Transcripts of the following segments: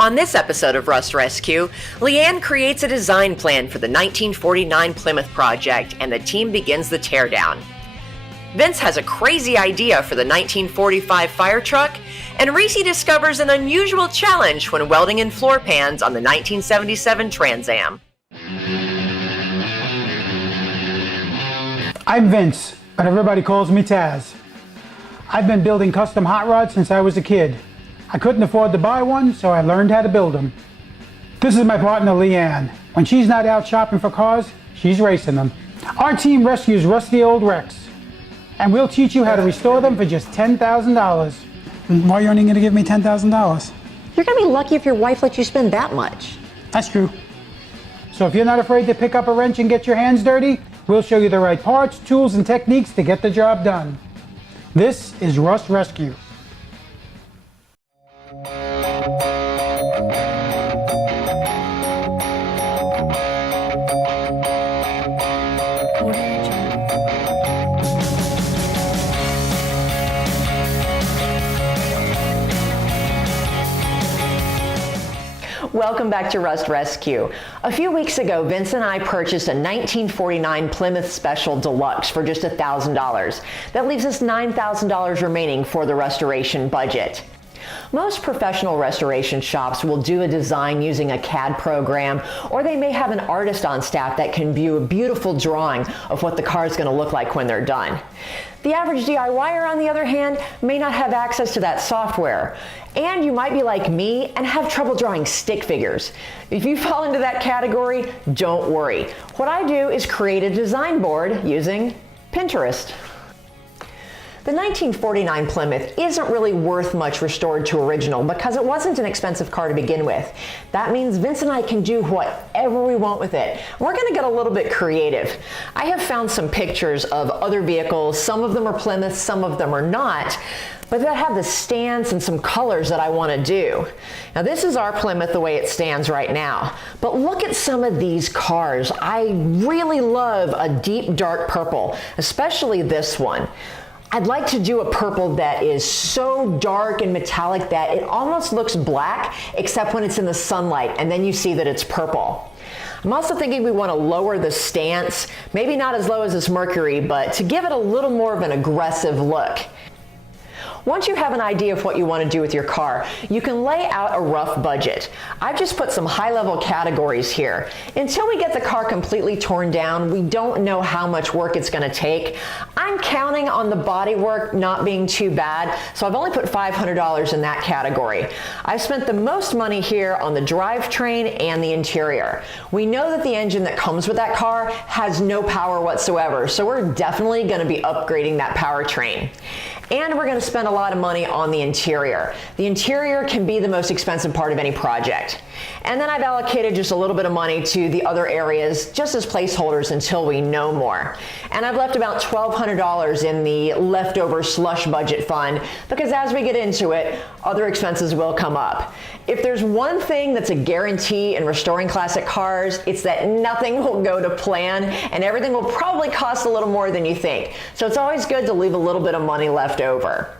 On this episode of Rust Rescue, LeeAnn creates a design plan for the 1949 Plymouth project, and the team begins the teardown. Vince has a crazy idea for the 1945 Firetruck, and Reesie discovers an unusual challenge when welding in floor pans on the 1977 Trans Am. I'm Vince, but everybody calls me Taz. I've been building custom hot rods since I was a kid. I couldn't afford to buy one, so I learned how to build them. This is my partner LeeAnn. When she's not out shopping for cars, she's racing them. Our team rescues rusty old wrecks, and we'll teach you how to restore them for just $10,000. Why are you only going to give me $10,000? You're going to be lucky if your wife lets you spend that much. That's true. So if you're not afraid to pick up a wrench and get your hands dirty, we'll show you the right parts, tools, and techniques to get the job done. This is Rust Rescue. Welcome back to Rust Rescue. A few weeks ago, Vince and I purchased a 1949 Plymouth Special Deluxe for just $1,000. That leaves us $9,000 remaining for the restoration budget. Most professional restoration shops will do a design using a CAD program, or they may have an artist on staff that can view a beautiful drawing of what the car is going to look like when they're done. The average DIYer, on the other hand, may not have access to that software. And you might be like me and have trouble drawing stick figures. If you fall into that category, don't worry. What I do is create a design board using Pinterest. The 1949 Plymouth isn't really worth much restored to original because it wasn't an expensive car to begin with. That means Vince and I can do whatever we want with it. We're going to get a little bit creative. I have found some pictures of other vehicles. Some of them are Plymouth, some of them are not, but that have the stance and some colors that I want to do. Now this is our Plymouth the way it stands right now, but look at some of these cars. I really love a deep dark purple, especially this one. I'd like to do a purple that is so dark and metallic that it almost looks black, except when it's in the sunlight, and then you see that it's purple. I'm also thinking we want to lower the stance, maybe not as low as this Mercury, but to give it a little more of an aggressive look. Once you have an idea of what you want to do with your car, you can lay out a rough budget. I've just put some high-level categories here. Until we get the car completely torn down, we don't know how much work it's going to take. I'm counting on the body work not being too bad, so I've only put $500 in that category. I've spent the most money here on the drivetrain and the interior. We know that the engine that comes with that car has no power whatsoever, so we're definitely going to be upgrading that powertrain. And we're going to spend a lot of money on the interior. The interior can be the most expensive part of any project. And then I've allocated just a little bit of money to the other areas just as placeholders until we know more. And I've left about $1,200 in the leftover slush budget fund because as we get into it, other expenses will come up. If there's one thing that's a guarantee in restoring classic cars, it's that nothing will go to plan and everything will probably cost a little more than you think. So it's always good to leave a little bit of money left over.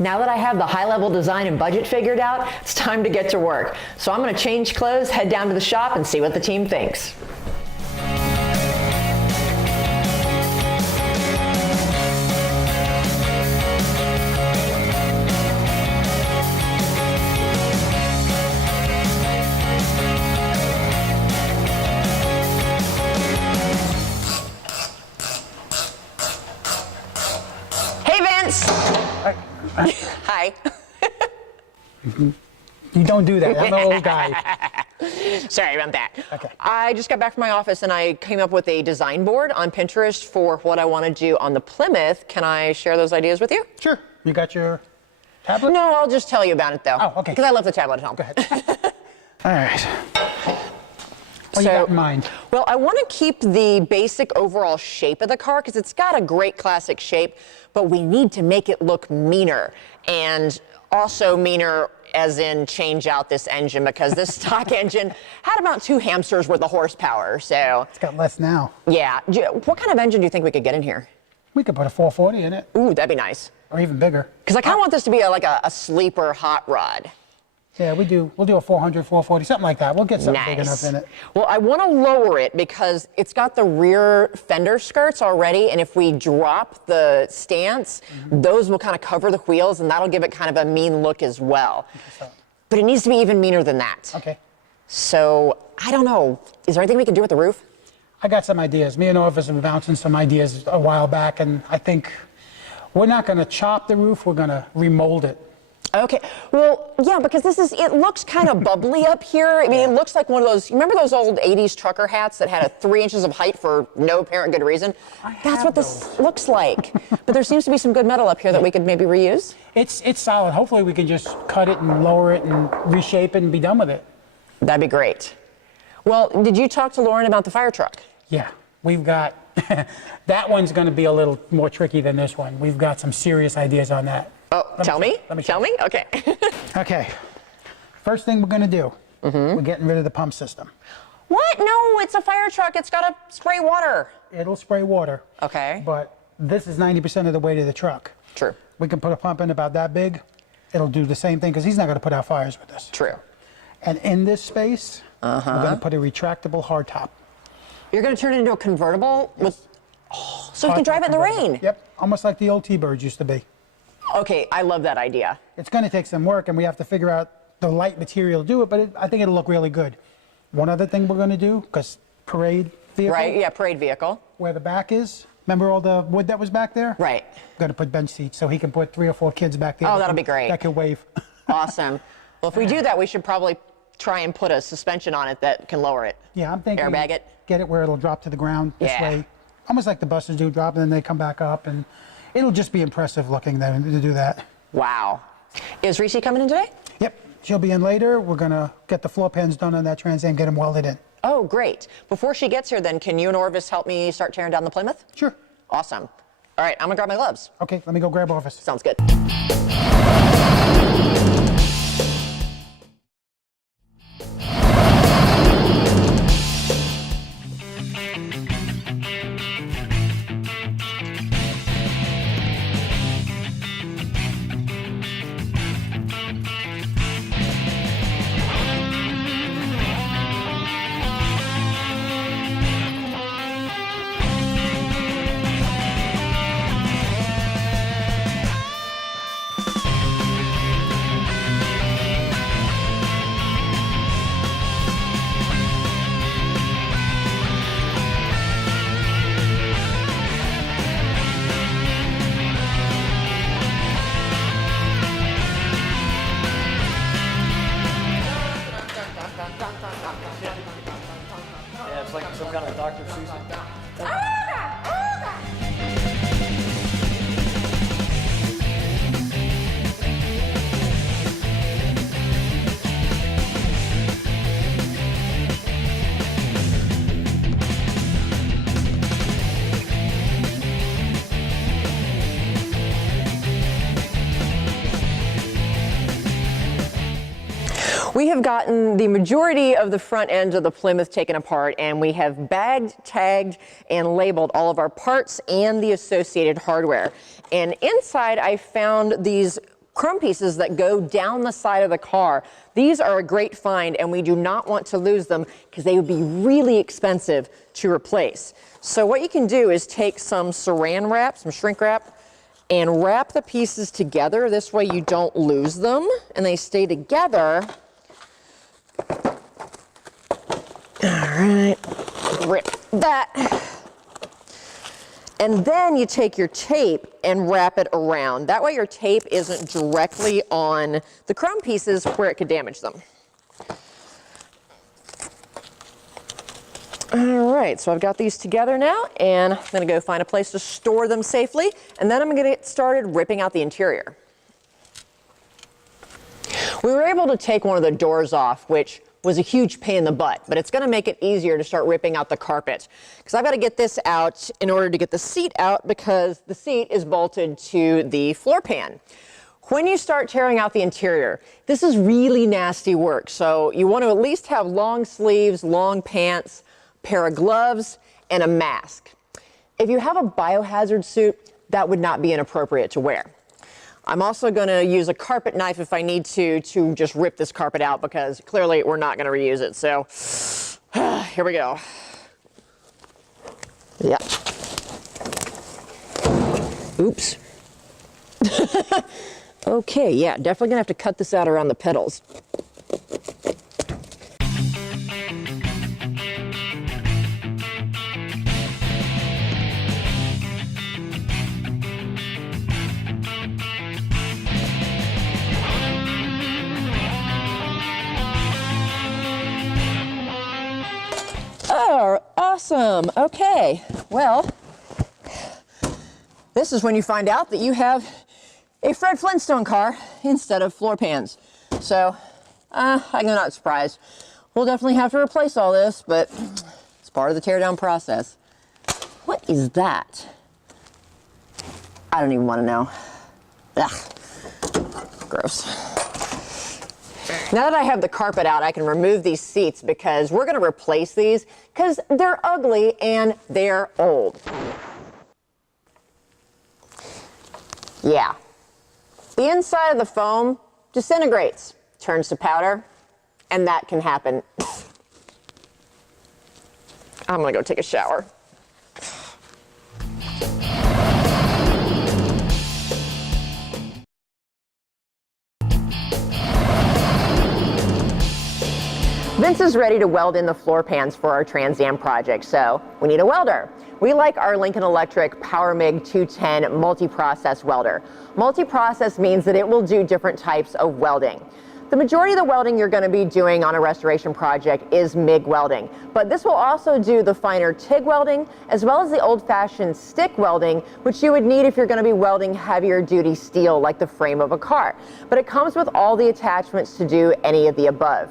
Now that I have the high-level design and budget figured out, it's time to get to work. So I'm going to change clothes, head down to the shop, and see what the team thinks. Hi. You don't do that. I'm an old guy. Sorry about that. Okay. I just got back from my office and I came up with a design board on Pinterest for what I want to do on the Plymouth. Can I share those ideas with you? Sure. You got your tablet? No, I'll just tell you about it though. Oh, okay. Because I left the tablet at home. Go ahead. All right. What you got in mind? Well, I want to keep the basic overall shape of the car because it's got a great classic shape, but we need to make it look meaner, and also meaner as in change out this engine because this stock engine had about 2 hamsters worth of horsepower. So It's got less now. Yeah. What kind of engine do you think we could get in here? We could put a 440 in it. Ooh, that'd be nice. Or even bigger. Because I kind of want this to be like a sleeper hot rod. Yeah, we'll do a 400, 440, something like that. We'll get something big enough in it. Well, I want to lower it because it's got the rear fender skirts already, and if we drop the stance, those will kind of cover the wheels, and that'll give it kind of a mean look as well. But it needs to be even meaner than that. Okay. So, I don't know. Is there anything we can do with the roof? I got some ideas. Me and Orvis have been bouncing some ideas a while back, and I think we're not going to chop the roof. We're going to remold it. Okay, well, yeah, because it looks kind of bubbly up here. I mean, it looks like one of those, you remember those old 80s trucker hats that had 3 inches of height for no apparent good reason? That's what this looks like. But there seems to be some good metal up here that we could maybe reuse. It's solid. Hopefully we can just cut it and lower it and reshape it and be done with it. That'd be great. Well, did you talk to Lauren about the fire truck? Yeah, we've got, that one's going to be a little more tricky than this one. We've got some serious ideas on that. Oh, tell me? Tell me? Okay. Okay. First thing we're going to do, we're getting rid of the pump system. What? No, it's a fire truck. It's got to spray water. It'll spray water. Okay. But this is 90% of the weight of the truck. True. We can put a pump in about that big. It'll do the same thing because he's not going to put out fires with this. True. And in this space, we're going to put a retractable hardtop. You're going to turn it into a convertible? With, so you can drive it in the rain? Yep, almost like the old T-Birds used to be. Okay, I love that idea. It's going to take some work, and we have to figure out the light material to do it, but I think it'll look really good. One other thing we're going to do, because parade vehicle. Right, yeah, parade vehicle. Where the back is, remember all the wood that was back there? Right. Going to put bench seats so he can put 3 or 4 kids back there. Oh, that'll be great. That can wave. Awesome. Well, if we do that, we should probably try and put a suspension on it that can lower it. Yeah, I'm thinking. Airbag it. Get it where it'll drop to the ground this way. Almost like the buses do, drop and then they come back up, and it'll just be impressive looking then to do that. Wow. Is Reesie coming in today? Yep, she'll be in later. We're gonna get the floor pans done on that Trans Am, get them welded in. Oh, great. Before she gets here then, can you and Orvis help me start tearing down the Plymouth? Sure. Awesome. All right, I'm gonna grab my gloves. Okay, let me go grab Orvis. Sounds good. Yeah, it's like some kind of Dr. Seuss. We have gotten the majority of the front end of the Plymouth taken apart, and we have bagged, tagged, and labeled all of our parts and the associated hardware. And inside I found these chrome pieces that go down the side of the car. These are a great find, and we do not want to lose them because they would be really expensive to replace. So what you can do is take some saran wrap, some shrink wrap, and wrap the pieces together. This way you don't lose them and they stay together. All right, rip that. And then you take your tape and wrap it around. That way your tape isn't directly on the chrome pieces where it could damage them. All right, so I've got these together now, and I'm gonna go find a place to store them safely, and then I'm gonna get started ripping out the interior. We were able to take one of the doors off, which was a huge pain in the butt, but it's gonna make it easier to start ripping out the carpet. Because I've gotta get this out in order to get the seat out, because the seat is bolted to the floor pan. When you start tearing out the interior, this is really nasty work. So you want to at least have long sleeves, long pants, pair of gloves, and a mask. If you have a biohazard suit, that would not be inappropriate to wear. I'm also going to use a carpet knife if I need to just rip this carpet out, because clearly we're not going to reuse it. So here we go. Yeah. Oops. Okay, yeah, definitely going to have to cut this out around the pedals. Oh, awesome. Okay, well, this is when you find out that you have a Fred Flintstone car instead of floor pans. So, I'm not surprised. We'll definitely have to replace all this, but it's part of the teardown process. What is that? I don't even want to know. Ugh, gross. Now that I have the carpet out, I can remove these seats because we're going to replace these because they're ugly and they're old. Yeah. The inside of the foam disintegrates, turns to powder, and that can happen. I'm going to go take a shower. Vince is ready to weld in the floor pans for our Trans Am project, so we need a welder. We like our Lincoln Electric PowerMig 210 multi-process welder. Multi-process means that it will do different types of welding. The majority of the welding you're going to be doing on a restoration project is MIG welding, but this will also do the finer TIG welding as well as the old-fashioned stick welding, which you would need if you're going to be welding heavier duty steel like the frame of a car. But it comes with all the attachments to do any of the above.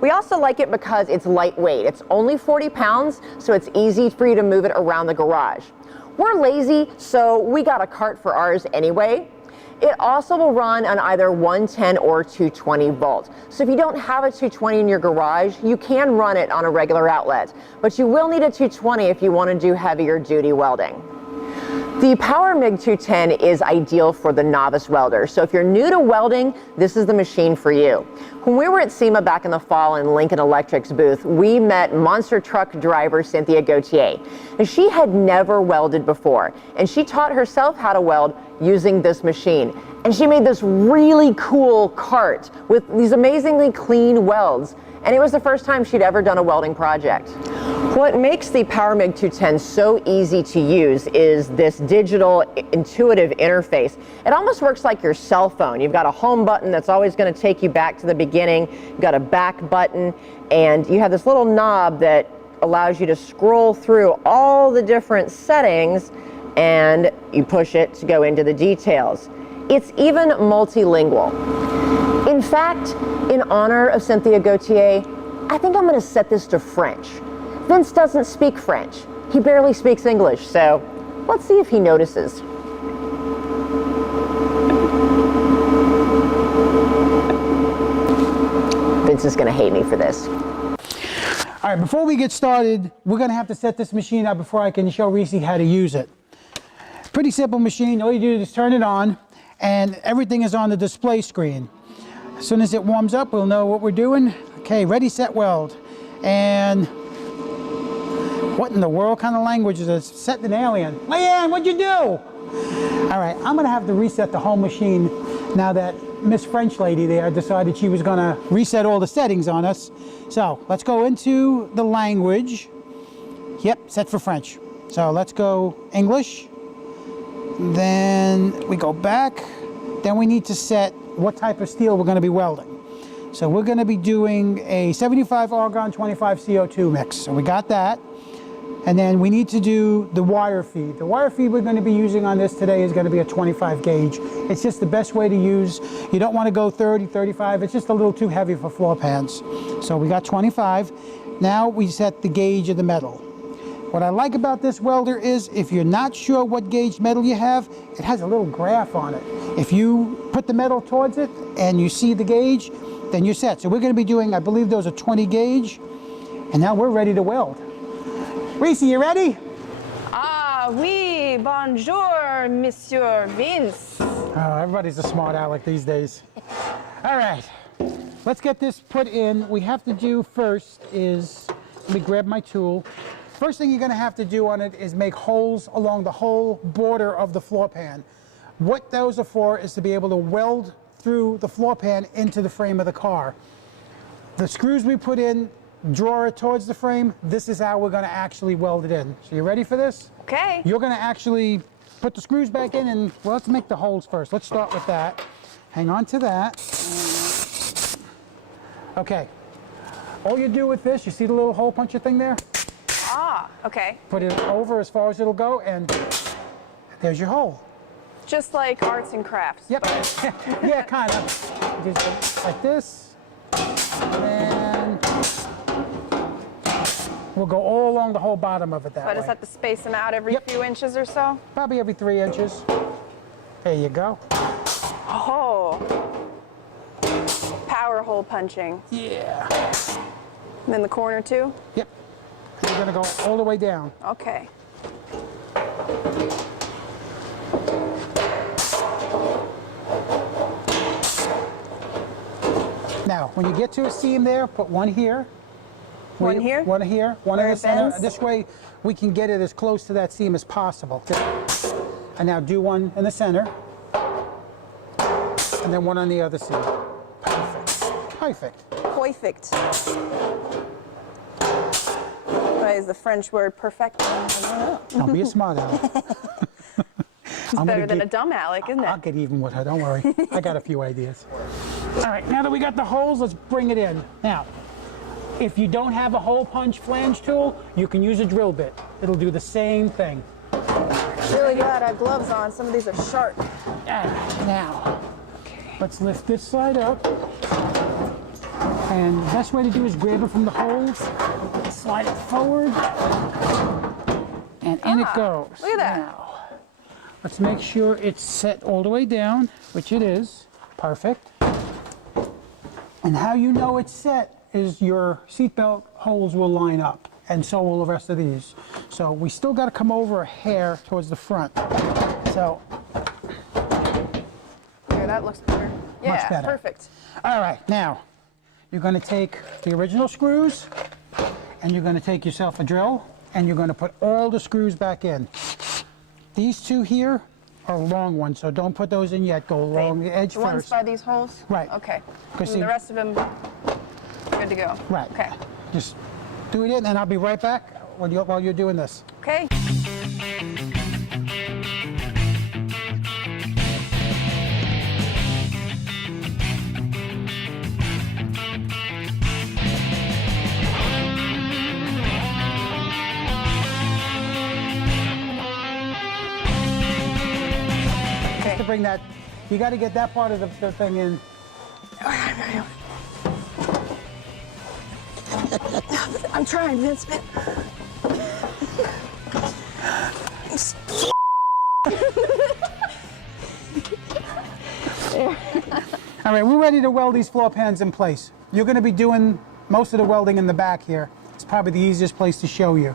We also like it because it's lightweight. It's only 40 pounds, so it's easy for you to move it around the garage. We're lazy, so we got a cart for ours anyway. It also will run on either 110 or 220 volt. So if you don't have a 220 in your garage, you can run it on a regular outlet, but you will need a 220 if you want to do heavier duty welding. The PowerMig 210 is ideal for the novice welder, so if you're new to welding, this is the machine for you. When we were at SEMA back in the fall in Lincoln Electric's booth, we met monster truck driver Cynthia Gauthier, and she had never welded before, and she taught herself how to weld using this machine. And she made this really cool cart with these amazingly clean welds, and it was the first time she'd ever done a welding project. What makes the PowerMig 210 so easy to use is this digital intuitive interface. It almost works like your cell phone. You've got a home button that's always going to take you back to the beginning. You've got a back button, and you have this little knob that allows you to scroll through all the different settings, and you push it to go into the details. It's even multilingual. In fact, in honor of Cynthia Gauthier, I think I'm going to set this to French. Vince doesn't speak French. He barely speaks English, so let's see if he notices. Vince is going to hate me for this. All right, before we get started, we're going to have to set this machine up before I can show Reesie how to use it. Pretty simple machine. All you do is turn it on, and everything is on the display screen. As soon as it warms up, we'll know what we're doing. Okay, ready, set, weld. And what in the world kind of language is this? Set an alien. LeeAnn, what'd you do? All right, I'm gonna have to reset the whole machine now that Miss French lady there decided she was gonna reset all the settings on us. So let's go into the language. Yep, set for French. So let's go English. Then we go back. Then we need to set what type of steel we're gonna be welding. So we're gonna be doing a 75 argon, 25 CO2 mix. So we got that. And then we need to do the wire feed. The wire feed we're going to be using on this today is going to be a 25 gauge. It's just the best way to use. You don't want to go 30, 35. It's just a little too heavy for floor pans. So we got 25. Now we set the gauge of the metal. What I like about this welder is if you're not sure what gauge metal you have, it has a little graph on it. If you put the metal towards it and you see the gauge, then you're set. So we're going to be doing, I believe those are 20 gauge. And now we're ready to weld. Reesie, you ready? Ah, oui, bonjour, Monsieur Vince. Oh, everybody's a smart aleck these days. All right, let's get this put in. We have to do first is, let me grab my tool. First thing you're gonna have to do on it is make holes along the whole border of the floor pan. What those are for is to be able to weld through the floor pan into the frame of the car. The screws we put in draw it towards the frame. This is how we're gonna actually weld it in. So you ready for this? Okay. You're gonna actually put the screws back in and, well, let's make the holes first. Let's start with that. Hang on to that. Okay. All you do with this, you see the little hole puncher thing there? Ah, okay. Put it over as far as it'll go, and there's your hole. Just like arts and crafts. Yep. Yeah, kind of. Just like this. And we'll go all along the whole bottom of it that So I way. just have to space them out every Yep. few inches or so? Probably every 3 inches. There you go. Oh. Power hole punching. Yeah. And then the corner too? Yep. And you're gonna go all the way down. Okay. Now, when you get to a seam there, put one here. One here? One here, one in Where the it center. bends? This way we can get it as close to that seam as possible. And now do one in the center. And then one on the other seam. Perfect. Perfect. Perfect. What is the French word perfect? Don't be a smart aleck. It's better than a dumb Alec, isn't I'll it? get even with her, don't worry. I got a few ideas. All right, now that we got the holes, let's bring it in. Now, if you don't have a hole punch flange tool, you can use a drill bit. It'll do the same thing. Really glad I have gloves on. Some of these are sharp. Now, let's lift this side up. And the best way to do is grab it from the holes, slide it forward, and in it goes. Look at that. Now, let's make sure it's set all the way down, which it is. Perfect. And how you know it's set is your seatbelt holes will line up, and so will the rest of these. So we still got to come over a hair towards the front. So, Yeah, that looks better. Yeah, better. perfect. all right, now you're going to take the original screws, and you're going to take yourself a drill, and you're going to put all the screws back in. These two here are long ones, so don't put those in yet. Go along the edge The ones first. by these holes? Right. Okay. Because And see- the rest of them, good to go. Right. Okay. Just do it in, and I'll be right back while you're doing this. Okay. To bring that, you got to get that part of the thing in. I'm trying, Vince. All right, we're ready to weld these floor pans in place. You're going to be doing most of the welding in the back here. It's probably the easiest place to show you.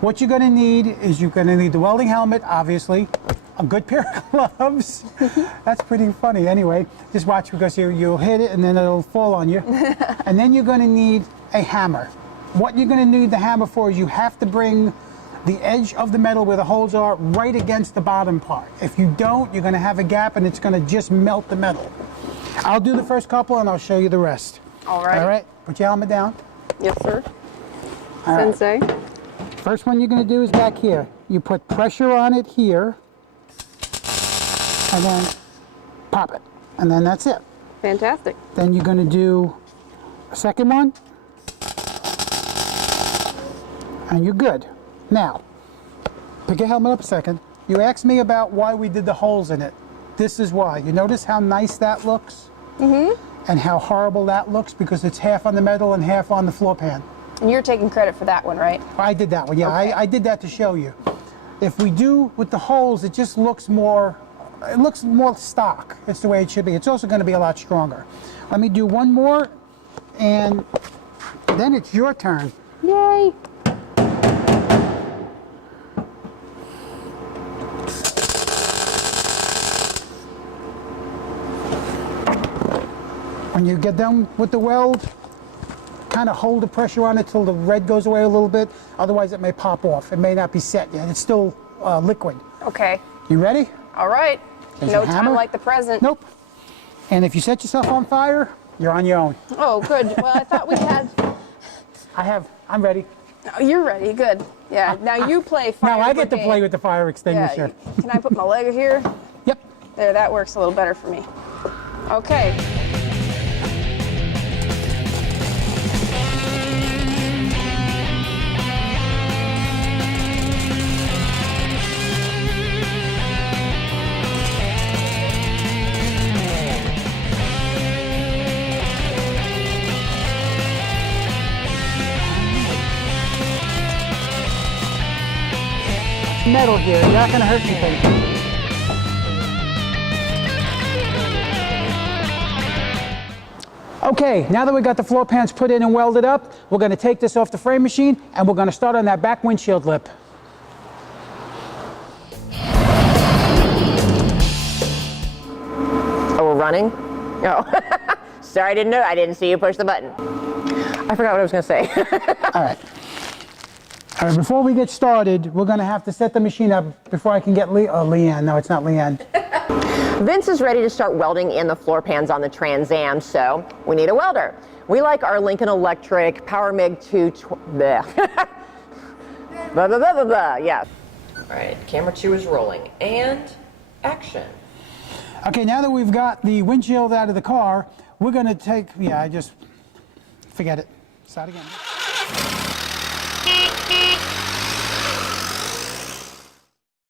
What you're going to need is you're going to need the welding helmet, obviously, a good pair of gloves. That's pretty funny anyway. Just watch, because you'll hit it and then it'll fall on you. And then you're going to need a hammer. What you're going to need the hammer for is you have to bring the edge of the metal where the holes are right against the bottom part. If you don't, you're going to have a gap and it's going to just melt the metal. I'll do the first couple and I'll show you the rest. All right. All right, put your helmet down. Yes, sir. All right. Sensei. First one you're going to do is back here. You put pressure on it here, and then pop it, and then that's it. Fantastic. Then you're going to do a second one, and you're good. Now, pick your helmet up a second. You asked me about why we did the holes in it. This is why. You notice how nice that looks? Mm-hmm. And how horrible that looks, because it's half on the metal and half on the floor pan. And you're taking credit for that one, right? I did that one, yeah. Okay. I did that to show you. If we do with the holes, it just looks more, stock. It's the way it should be. It's also going to be a lot stronger. Let me do one more, and then it's your turn. Yay. When you get done with the weld, kind of hold the pressure on it till the red goes away a little bit. Otherwise, it may pop off. It may not be set yet. It's still liquid. Okay. You ready? All right. There's No your time hammer. like the present. Nope. And if you set yourself on fire, you're on your own. Oh, good. Well, I thought we had. I'm ready. Oh, you're ready. Good. Yeah. Now you play fire. Now I get to brigade. play with the fire Yeah. extinguisher. Can I put my leg here? Yep. There. That works a little better for me. Okay. Metal here. You're not going to hurt anything. Okay, now that we got the floor pans put in and welded up, we're going to take this off the frame machine and we're going to start on that back windshield lip. Oh, we're running? No. Sorry, I didn't know. I didn't see you push the button. I forgot what I was going to say. All right. All right, before we get started, we're going to have to set the machine up before I can get LeeAnn. No, it's not LeeAnn. Vince is ready to start welding in the floor pans on the Trans Am, so we need a welder. We like our Lincoln Electric Power MIG 220. Yeah. All right, camera 2 is rolling, and action. Okay, now that we've got the windshield out of the car, we're going to take, just forget it. Start again.